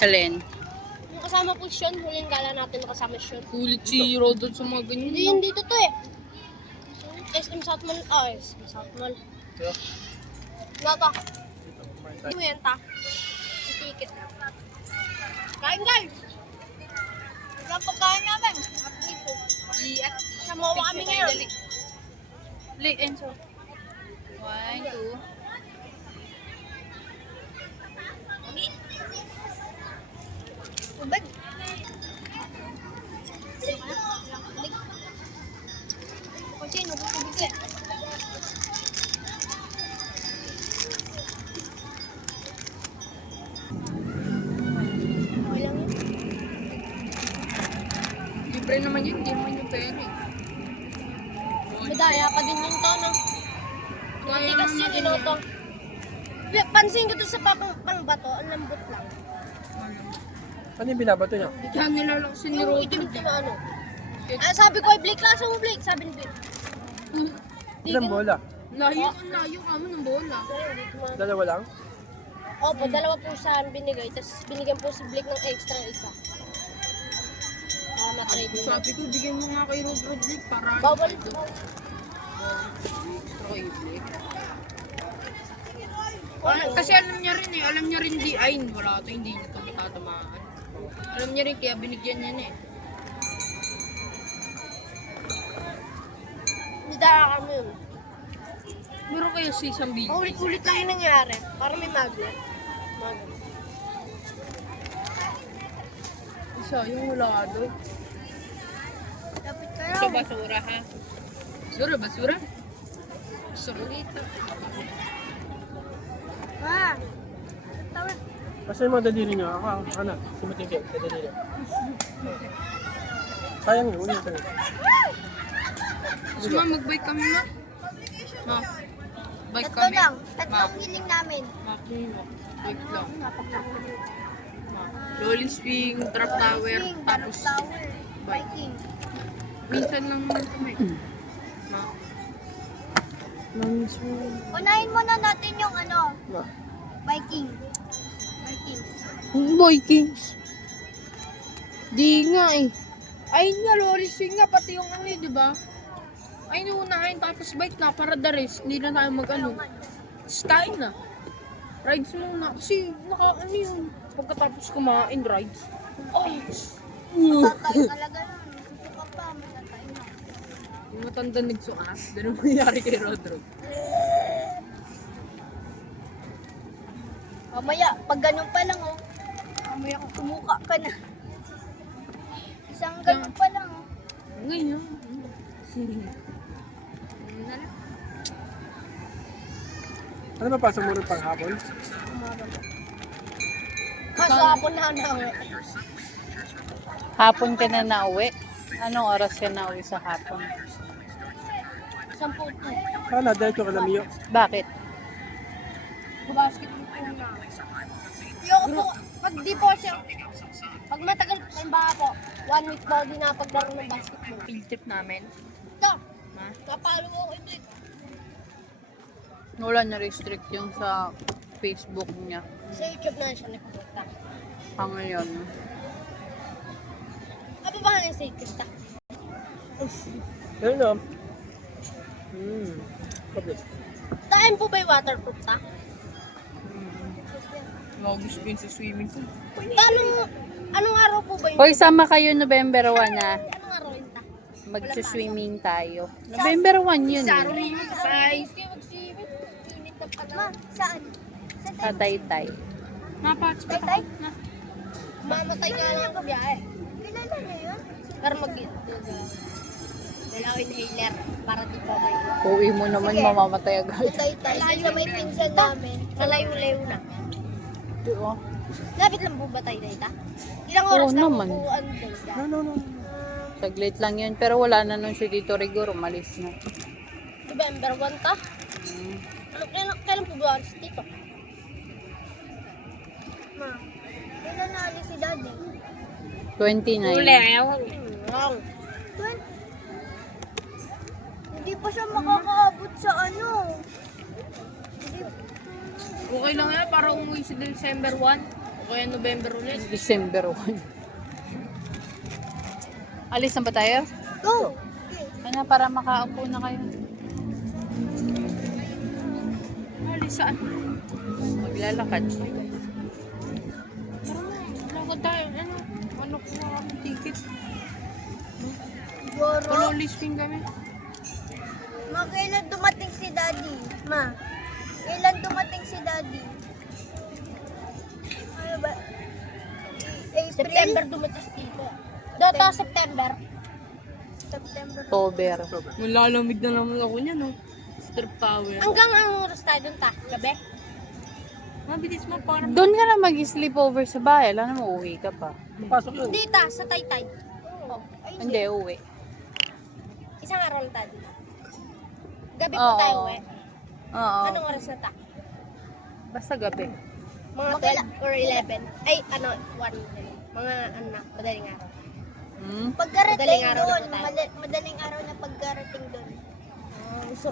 Alin? Yung kasama po siya, huling gala natin nakasama siya. Kulit si Rodon sa mga ganyan. Hindi, hindi to eh. SM South Mall. SM South Mall. Kaya, Gato. Kuwenta. Yung ticket. Kain guys! Wala pagkain namin. Sama ko kami ngayon. Late Enzo. 1, 2. Tubig. Kasi nubog-tubig ko eh. Okay lang yun. Libre naman yun, hindi naman yung pera eh. Madaya pa din yun to, no? Matigas yun, inoto. Pansin ko to sa pangbato, ang lambot lang. ano yung binabato niya? Kaya nilalak si ni Yung Rodon. itim to na ano. Ah, sabi ko, Blake, klasa mo, Blake. Sabi ni Blake. Ilang bola? Layo ka mo ng bola. Dalawa lang? Opo, dalawa po sa binigay. Tapos binigyan po si Blake ng extra isa. Para ma-trade mo. Sabi ko, bigyan mo nga kay Rodrick para Bawal. extra kay Blake. Kasi alam niya rin eh, alam niya rin di ay wala to, hindi niya to matatamaan. Alam niya rin kaya binigyan niya na eh. Nidara kami yun. Meron kayo sa isang bigay. Ulit-ulit lang yung nangyari. Para may magnet. Magnet. Isa, yung wala doon. Dapat kayo. Ito basura ha? Basura? Basura dito. Ma. Tawa. Kasi yung mga daliri niya, ano, simutin kayo, sa daliri. Sayang yun, ulit ito. Gusto mo mag-bike kami ma? Ma? Bike Tatlo kami. lang. Tatlong hiling namin. Ma, bike lang. Ma. Lolly swing, drop tower, tapos Tower. bike. Biking. Minsan lang naman kami. Ma. Unahin muna natin yung ano. Ma, Biking. Biking. Vikings. Di nga eh. Ayun nga, lorry swing nga, pati yung ano eh, di ba? Ayun unahin, tapos bike na para the rest. Hindi na tayo mag-ano. Kain na. Rides muna. Kasi ano yun. Pagkatapos kumain, rides. Oh. Tatay talaga nun. Susuka pa. Matatay na. Yung matanda nagsukas, ganun mangyari kay Rodro. Mamaya, pag ganun pa lang oh. Mamaya kung sumuka ka na. Isang ganun pa lang oh. Ngayon. ano ba pasok mo rin pang hapon? Kaso hapon na nawe. Hapon ka na nauwi? Anong oras ka nauwi sa hapon? 10:02. Kala, diretso ka na Mio. Bakit? Basketball po na. Yung po, pag di po siya, pag matagal pa ba po, 1 week po di na paglaro ng basketball. Field trip namin. Ito, Ma? kapalo ko ibig. Wala na restrict yung sa Facebook niya. Sa YouTube na siya nagpunta. Ngayon. Ano ba nga sa YouTube ta? Ano na? Kabit. Taan po ba yung waterproof ta? Mga gusto ko yun sa swimming pool. Anong araw po ba yun? Hoy, sama kayo November 1 na. Anong araw yun ta? Magsuswimming tayo. November 1 yun eh. Guys. Ma, saan? Sa Taytay. Mapats pa Tay? na. Mamatay nga lang ako biyahe. Kilala niya yun? Pero dala ko inhaler para di pa may Uwi mo naman, Sige. mamamatay agad. Malayo sa may pinsan namin. Malayo-layo na. Oo. Lapit lang po ba tayo ta? Ilang Oo oras lang naman. po ano tayo? No. Saglit lang yun. Pero wala na nun si Tito Rigor. Umalis na. November 1 ta? Kailan po ba alis dito? Ma, kailan na alis si daddy? 29. Wrong. Hindi pa siya makakaabot sa ano. Hindi, Okay lang yan para umuwi sa December 1. Kaya November ulit. December 1. Alis na ba tayo? Go! Ano, para makaupo na kayo. Alis saan? Maglalakad. Tara na. Lakad tayo. Ano ko na kami ticket. Goro. Palo listing kami. Ma, kailan dumating si Daddy? Ma, kailan dumating si Daddy? Ano ba? April? September dumating dito. Dito September. September. October. Malalamig na naman ako niya, no? Strip towel. Hanggang ang oras tayo dun ta? Gabi? Mabilis mo parang. Doon ka na mag-sleep over sa bahay. Alam mo, uuwi ka pa. Pasok yun. Hindi ta, sa Taytay. Oo. Ay, Hindi, uuwi. Isang araw lang tayo. Gabi po Oo. tayo eh. Oo. Anong oras na ta? Basta gabi. Mga 12 or 11. Ay, 1. Mga madaling araw. Hmm? Pagkarating Madaling araw na doon, po tayo. madaling araw na pagkarating doon. So,